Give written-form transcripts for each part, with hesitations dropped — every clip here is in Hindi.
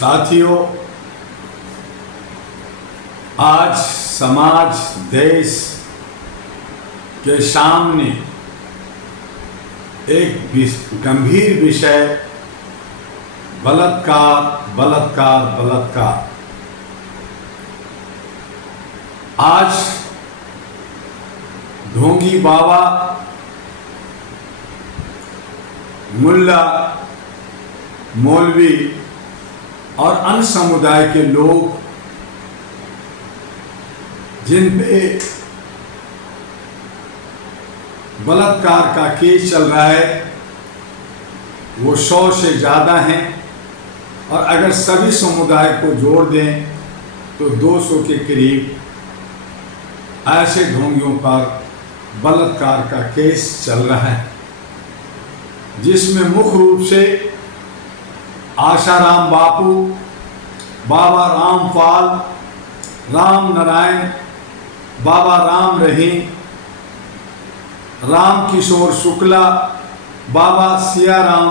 साथियों, आज समाज देश के सामने एक गंभीर विषय बलात्कार बलात्कार बलात्कार। आज ढोंगी बाबा, मुल्ला, मौलवी और अन्य समुदाय के लोग जिन पे बलात्कार का केस चल रहा है वो 100 से ज़्यादा हैं, और अगर सभी समुदाय को जोड़ दें तो 200 के करीब ऐसे ढोंगियों पर बलात्कार का केस चल रहा है, जिसमें मुख्य रूप से आशाराम बापू, बाबा रामपाल, राम नारायण, बाबा राम रहीम, राम किशोर शुक्ला, बाबा सियाराम,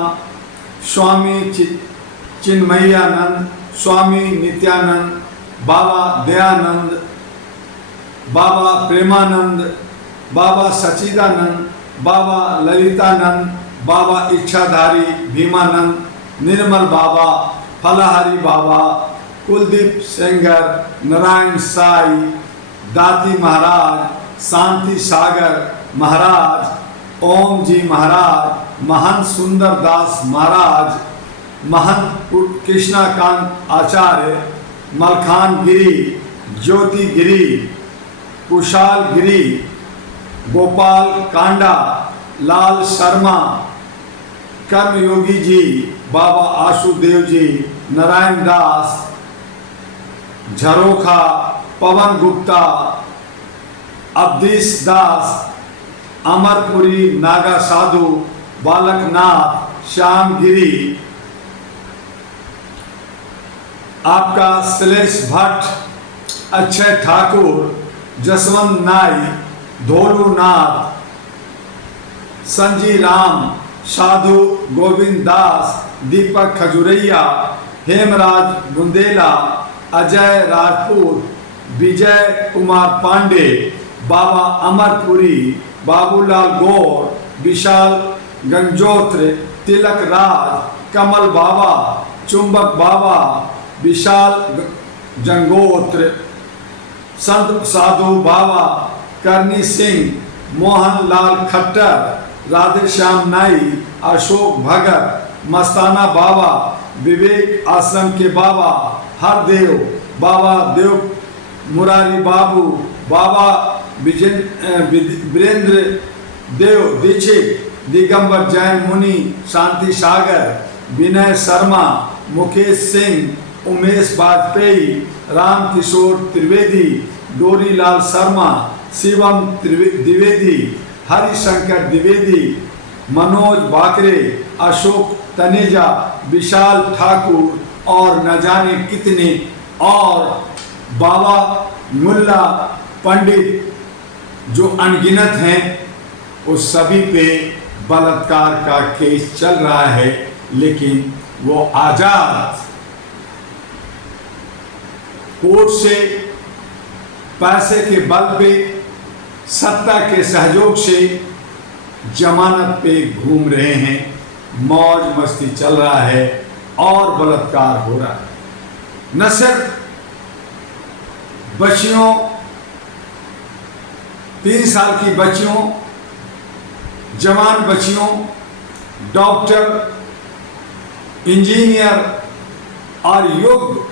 स्वामी चिन्मयानंद, स्वामी नित्यानंद, बाबा दयानंद, बाबा प्रेमानंद, बाबा सचिदानंद, बाबा ललितानंद, बाबा इच्छाधारी भीमानंद, निर्मल बाबा, फलाहारी बाबा, कुलदीप सेंगर, नारायण साई, दाती महाराज, शांति सागर महाराज, ओम जी महाराज, महंत सुंदर दास महाराज, महंत कृष्णाकांत आचार्य, मलखान गिरी, ज्योति गिरी, कुशाल गिरी, गोपाल कांडा, लाल शर्मा, कर्मयोगी जी, बाबा आशुदेव जी, नारायण दास, झरोखा, पवन गुप्ता, अवधेश दास, अमरपुरी, नागा साधु, बालकनाथ, श्यामगिरी, आपका श्लेष भट्ट, अक्षय ठाकुर, जसवंत नाई, धोलू नाथ, संजी राम, साधु गोविंद दास, दीपक खजुरैया, हेमराज बुंदेला, अजय राजपूत, विजय कुमार पांडे, बाबा अमरपुरी, बाबूलाल गौर, विशाल गंजोत्र, तिलक राज, कमल बाबा, चुंबक बाबा, विशाल जंगोत्र, संत साधु बाबा, करनी सिंह, मोहन लाल खट्टर, राधे श्याम नाई, अशोक भगत, मस्ताना बाबा, विवेक आश्रम के बाबा, हरदेव बाबा, देव मुरारी बाबू, बाबा वीरेंद्र देव दीक्षित, दिगंबर जैन मुनि, शांति सागर, विनय शर्मा, मुकेश सिंह, उमेश वाजपेयी, राम किशोर त्रिवेदी, डोरीलाल शर्मा, शिवम द्विवेदी, हरिशंकर द्विवेदी, मनोज बाकरे, अशोक तनेजा, विशाल ठाकुर और न जाने कितने और बाबा, मुल्ला, पंडित जो अनगिनत हैं, उस सभी पे बलात्कार का केस चल रहा है। लेकिन वो आजाद कोर्ट से पैसे के बल पे, सत्ता के सहयोग से जमानत पे घूम रहे हैं, मौज मस्ती चल रहा है और बलात्कार हो रहा है। न सिर्फ बच्चियों, 3 साल की बच्चियों, जवान बच्चियों, डॉक्टर, इंजीनियर और युग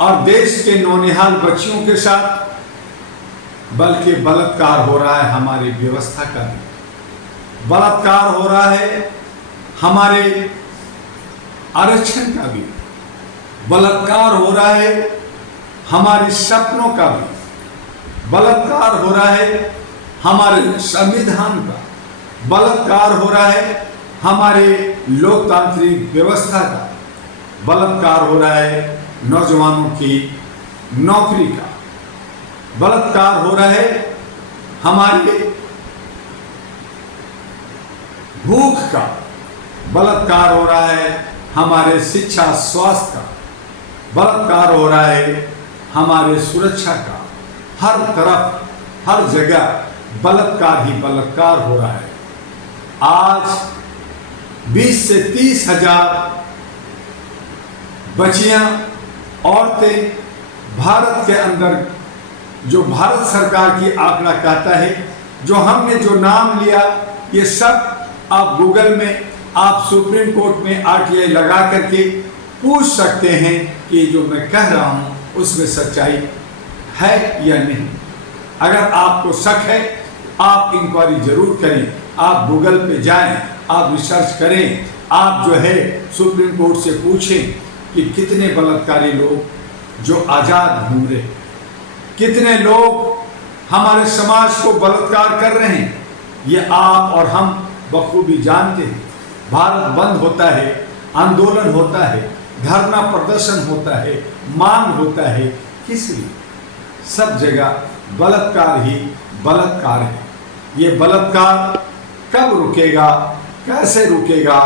और देश के नौनिहाल बच्चियों के साथ, बल्कि बलात्कार हो रहा है हमारी व्यवस्था का भी, बलात्कार हो रहा है हमारे आरक्षण का भी, बलात्कार हो रहा है हमारे सपनों का भी, बलात्कार हो रहा है हमारे संविधान का, बलात्कार हो रहा है हमारे लोकतांत्रिक व्यवस्था का, बलात्कार हो रहा है नौजवानों की नौकरी का, बलात्कार हो रहा है हमारे भूख का, बलात्कार हो रहा है हमारे शिक्षा स्वास्थ्य का बलात्कार हो रहा है, हमारे सुरक्षा का हर तरफ हर जगह बलात्कार ही बलात्कार हो रहा है। आज 20 से 30 हजार बच्चियां, औरतें भारत के अंदर, जो भारत सरकार की आंकड़ा कहता है, जो हमने जो नाम लिया, ये सब आप गूगल में, आप सुप्रीम कोर्ट में RTI लगा करके पूछ सकते हैं कि जो मैं कह रहा हूं उसमें सच्चाई है या नहीं। अगर आपको शक है, आप इंक्वायरी जरूर करें, आप गूगल पे जाएं, आप रिसर्च करें, आप जो है सुप्रीम कोर्ट से पूछें कि कितने बलात्कारी लोग जो आज़ाद घूम रहे, कितने लोग हमारे समाज को बलात्कार कर रहे हैं, ये आप और हम बखूबी जानते हैं। भारत बंद होता है, आंदोलन होता है, धरना प्रदर्शन होता है, मांग होता है, किस लिए? सब जगह बलात्कार ही बलात्कार है। ये बलात्कार कब रुकेगा, कैसे रुकेगा,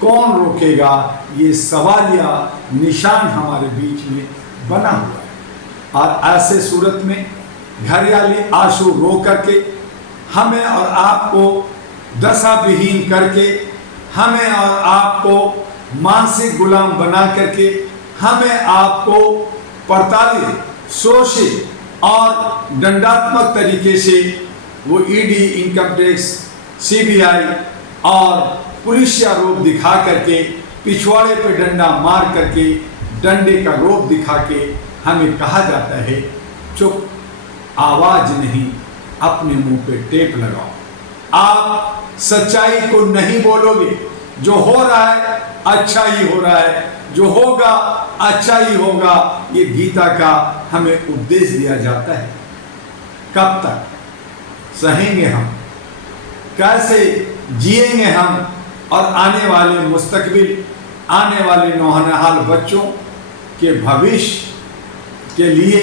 कौन रोकेगा, ये सवालिया निशान हमारे बीच में बना हुआ है। और ऐसे सूरत में घरियाली आंसू रो करके, हमें और आपको दशा विहीन करके, हमें और आपको मानसिक गुलाम बना करके, हमें आपको प्रताड़ित, शोषित और दंडात्मक तरीके से वो ED, इनकम टैक्स, CBI और पुलिसिया रूप दिखा करके, पिछवाड़े पे डंडा मार करके, डंडे का रूप दिखा के हमें कहा जाता है चुप, आवाज नहीं, अपने मुंह पे टेप लगाओ। आप सच्चाई को नहीं बोलोगे, जो हो रहा है अच्छा ही हो रहा है, जो होगा अच्छा ही होगा, ये गीता का हमें उपदेश दिया जाता है। कब तक सहेंगे हम, कैसे जिएंगे हम, और आने वाले मुस्तकबिल, आने वाले नौनिहाल बच्चों के भविष्य के लिए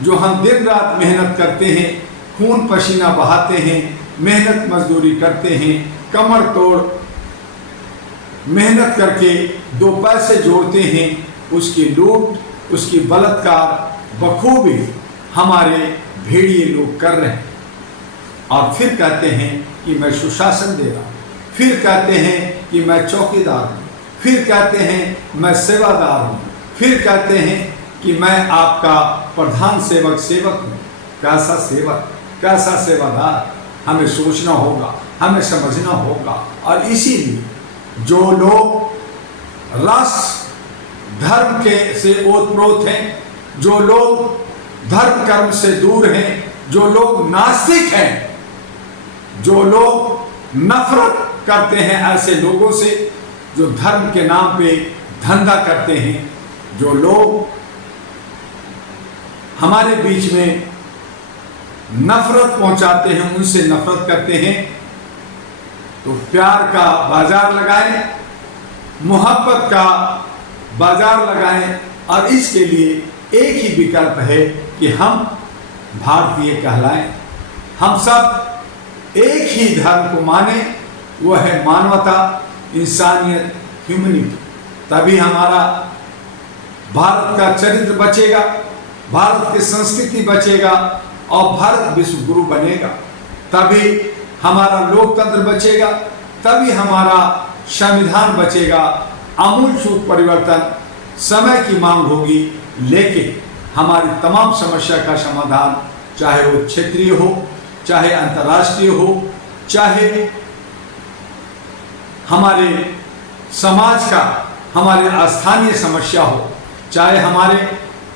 जो हम दिन रात मेहनत करते हैं, खून पसीना बहाते हैं, मेहनत मजदूरी करते हैं, कमर तोड़ मेहनत करके 2 पैसे जोड़ते हैं, उसकी लूट, उसकी बलात्कार बखूबी हमारे भेड़िए लोग कर रहे हैं। और फिर कहते हैं कि मैं सुशासन दे रहा हूँ, फिर कहते हैं कि मैं चौकीदार हूँ, फिर कहते हैं मैं सेवादार हूँ, फिर कहते हैं कि मैं आपका प्रधान सेवक हूँ। कैसा सेवक, कैसा सेवादार, हमें सोचना होगा, हमें समझना होगा। और इसीलिए जो लोग राष्ट्र धर्म के से ओतप्रोत हैं, जो लोग धर्म कर्म से दूर हैं, जो लोग नास्तिक हैं, जो लोग नफरत करते हैं ऐसे लोगों से जो धर्म के नाम पे धंधा करते हैं, जो लोग हमारे बीच में नफरत पहुंचाते हैं, उनसे नफरत करते हैं, तो प्यार का बाजार लगाएं, मोहब्बत का बाजार लगाएं। और इसके लिए एक ही विकल्प है कि हम भारतीय कहलाएं, हम सब एक ही धर्म को माने, वो है मानवता, इंसानियत, ह्यूमनिटी। तभी हमारा भारत का चरित्र बचेगा, भारत की संस्कृति बचेगा और भारत विश्व गुरु बनेगा। तभी हमारा लोकतंत्र बचेगा, तभी हमारा संविधान बचेगा। आमूलचूल परिवर्तन समय की मांग होगी, लेकिन हमारी तमाम समस्या का समाधान, चाहे वो क्षेत्रीय हो, चाहे अंतर्राष्ट्रीय हो, चाहे हमारे समाज का, हमारे स्थानीय समस्या हो, चाहे हमारे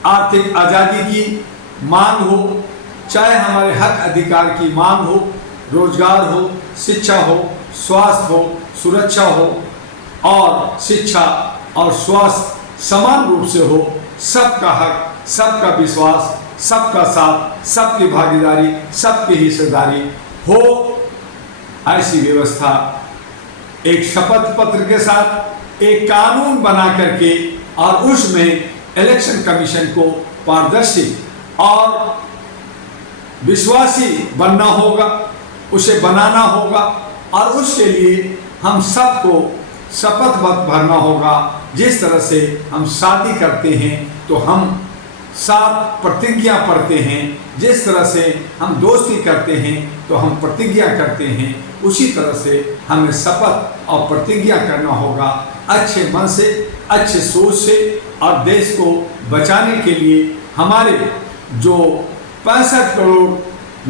आर्थिक आज़ादी की मांग हो, चाहे हमारे हक अधिकार की मांग हो, रोजगार हो, शिक्षा हो, स्वास्थ्य हो, सुरक्षा हो, और शिक्षा और स्वास्थ्य समान रूप से हो, सबका हक, सबका विश्वास, सबका साथ, सबकी भागीदारी, सबकी हिस्सेदारी हो, ऐसी व्यवस्था एक शपथ पत्र के साथ एक कानून बना करके, और उसमें इलेक्शन कमीशन को पारदर्शी और विश्वासी बनना होगा, उसे बनाना होगा। और उसके लिए हम सबको शपथ भरना होगा। जिस तरह से हम शादी करते हैं तो हम साथ प्रतिज्ञा पढ़ते हैं, जिस तरह से हम दोस्ती करते हैं तो हम प्रतिज्ञा करते हैं, उसी तरह से हमें शपथ और प्रतिज्ञा करना होगा अच्छे मन से, अच्छे सोच से। और देश को बचाने के लिए हमारे जो 65 करोड़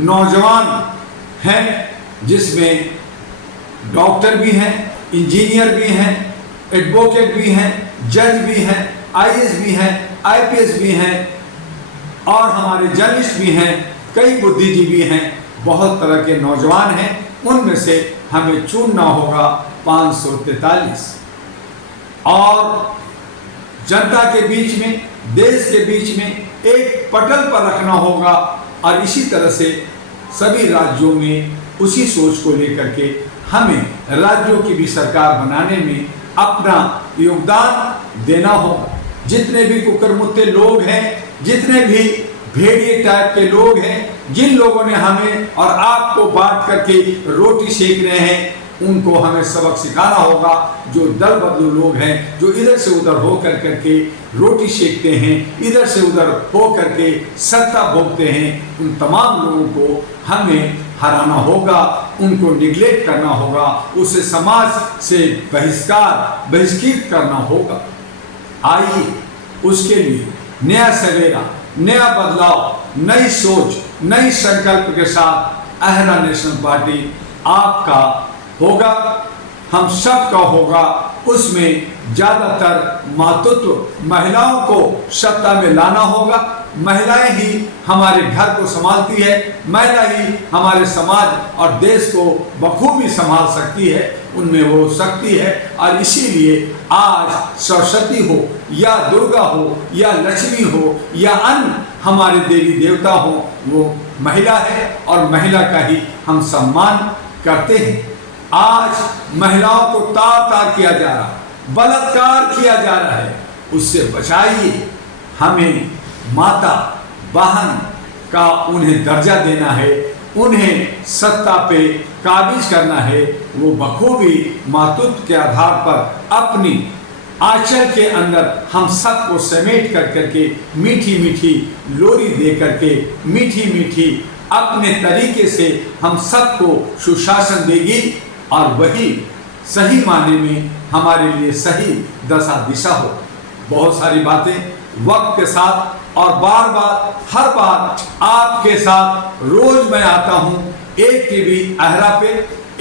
नौजवान हैं, जिसमें डॉक्टर भी हैं, इंजीनियर भी हैं, एडवोकेट भी हैं, जज भी हैं, आईएएस भी हैं, आईपीएस भी हैं और हमारे जर्नलिस्ट भी हैं, कई बुद्धिजीवी हैं, बहुत तरह के नौजवान हैं। उनमें से हमें चुनना होगा 543 और जनता के बीच में, देश के बीच में एक पटल पर रखना होगा। और इसी तरह से सभी राज्यों में उसी सोच को लेकर के हमें राज्यों की भी सरकार बनाने में अपना योगदान देना होगा। जितने भी कुकरमुत्ते लोग हैं, जितने भी भेड़िए टाइप के लोग हैं, जिन लोगों ने हमें और आपको बांट करके रोटी सेक रहे हैं, उनको हमें सबक सिखाना होगा। जो दल बदलू लोग हैं, जो इधर से उधर हो करके रोटी सेकते हैं, इधर से उधर हो करके सत्ता भोगते हैं, उन तमाम लोगों को हमें हराना होगा, उनको निगलेक्ट करना होगा, उसे समाज से बहिष्कृत करना होगा। आइए उसके लिए नया सवेरा, नया बदलाव, नई सोच, नई संकल्प के साथ अहरा नेशनल पार्टी आपका होगा, हम सब का होगा। उसमें ज़्यादातर मातृत्व महिलाओं को सत्ता में लाना होगा। महिलाएं ही हमारे घर को संभालती है, महिला ही हमारे समाज और देश को बखूबी संभाल सकती है, उनमें वो शक्ति है। और इसीलिए आज सरस्वती हो या दुर्गा हो या लक्ष्मी हो या अन्य हमारे देवी देवता हो, वो महिला है और महिला का ही हम सम्मान करते हैं। आज महिलाओं को तार किया जा रहा है, बलात्कार किया जा रहा है, उससे बचाइए। हमें माता बहन का उन्हें दर्जा देना है, उन्हें सत्ता पे काबिज करना है। वो बखूबी मातृत्व के आधार पर अपनी आंचल के अंदर हम सबको समेट करके मीठी मीठी लोरी दे करके मीठी मीठी अपने तरीके से हम सबको सुशासन देगी और वही सही माने में हमारे लिए सही दशा दिशा हो। बहुत सारी बातें वक्त के साथ और बार बार हर बार आपके साथ रोज मैं आता हूं एक टीवी अहरा पे।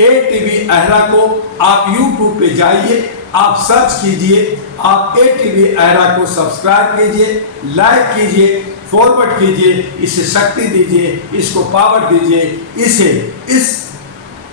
एक टीवी अहरा को आप यूट्यूब पे जाइए, आप सर्च कीजिए, आप एक टीवी अहरा को सब्सक्राइब कीजिए, लाइक कीजिए, फॉरवर्ड कीजिए, इसे शक्ति दीजिए, इसको पावर दीजिए। इसे इस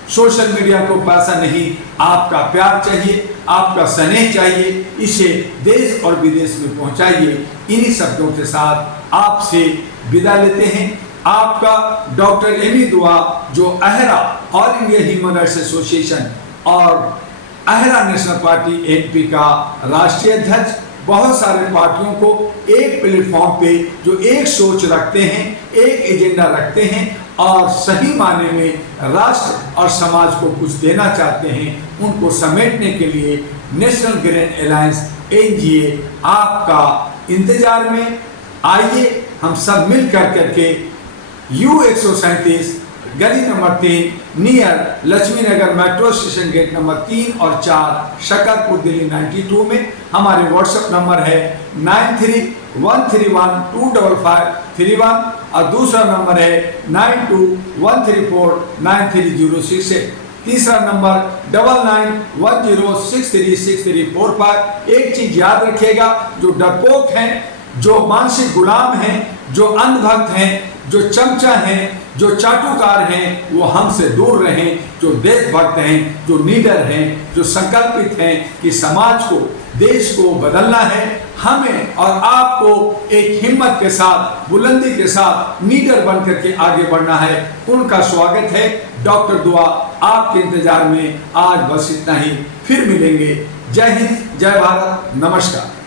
सोशल मीडिया को पैसा नहीं, आपका प्यार चाहिए, आपका स्नेह चाहिए। इसे देश और विदेश में पहुंचाइए। इन्हीं शब्दों के साथ आपसे विदा लेते हैं। आपका डॉक्टर एमी दुआ, जो AHRA all India human rights association और अहरा नेशनल पार्टी एनपी का राष्ट्रीय अध्यक्ष, बहुत सारे पार्टियों को एक प्लेटफॉर्म पे जो एक सोच रखते हैं, एक एजेंडा रखते हैं और सही माने में राष्ट्र और समाज को कुछ देना चाहते हैं, उनको समेटने के लिए नेशनल ग्रीन अलायंस एनजीए आपका इंतजार में। आइए हम सब मिल करके U137 गली नंबर 3 नियर लक्ष्मी नगर मेट्रो स्टेशन गेट नंबर 3 और 4 शकरपुर दिल्ली 92 में। हमारे व्हाट्सएप नंबर है 9313125531 और दूसरा नंबर है 9213493068। तीसरा नंबर 9910636345। एक चीज याद रखिएगा, जो डरपोक हैं, जो मानसिक गुलाम हैं, जो अंधभक्त हैं, जो चमचा हैं, जो चाटुकार हैं, वो हमसे दूर रहें। जो देशभक्त हैं, जो लीडर हैं, जो संकल्पित हैं कि समाज को, देश को बदलना है, हमें और आपको एक हिम्मत के साथ, बुलंदी के साथ लीडर बन करके आगे बढ़ना है, उनका स्वागत है। डॉक्टर दुआ आपके इंतजार में। आज बस इतना ही, फिर मिलेंगे। जय हिंद, जय भारत, नमस्कार।